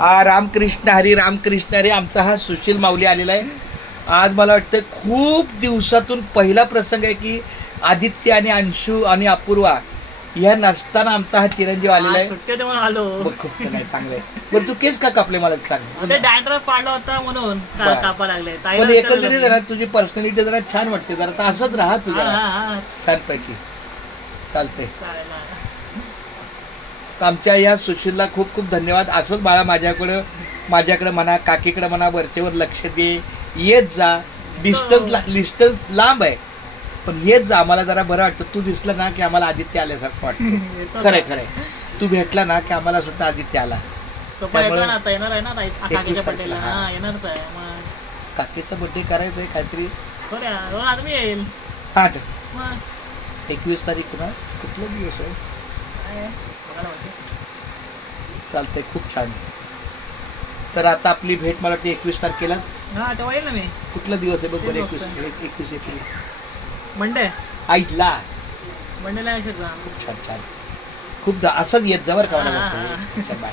रामकृष्ण हरी रामकृष्ण हरी. आमचा हा सुशील माऊली आलेला आहे. आज मला वाटतं खूप दिवसातून पहिला प्रसंग आहे की आदित्य आणि अंशू आणि अपूर्वा या नसताना आमचा हा चिरंजीव आलेला आहे. सुट्टी म्हणून आलो. खूप चांगलं आहे. बरं तू केस का कापले मला सांग. ते डॅन्ड्रफ पाडला होता म्हणून कापा लागले. पण एकंदरीत जरा तुझी पर्सनॅलिटी जरा छान वाटते. जरा तर असंच राहा तुझ्या छानपैकी चालते. आमच्या या सुशीलला खूप खूप धन्यवाद. असंच बाळा माझ्याकडे म्हणा काकीकडे म्हणा वरचेवर लक्ष दे. येत जा. डिस्टन्स लांब आहे पण येत जा. आम्हाला जरा बरं वाटतं. तू दिसलं ना की आम्हाला आदित्य आल्यासारखं वाटतं. खरंय तू भेटला ना की आम्हाला सुद्धा आदित्य आला. काकीचा बर्थडे करायचा आहे काहीतरी. हा 21 तारीख ना कुठला दिवस आहे. चालतंय खूप छान. तर आता आपली भेट मला वाटते 21 तारखेलाच. तेव्हा येईल ना मी. कुठला दिवस आहे बघ बरं. 21 एप्रिल मंडे. आईला मंडेला खूप छान खूप असंच येत जा बरं का. बाय.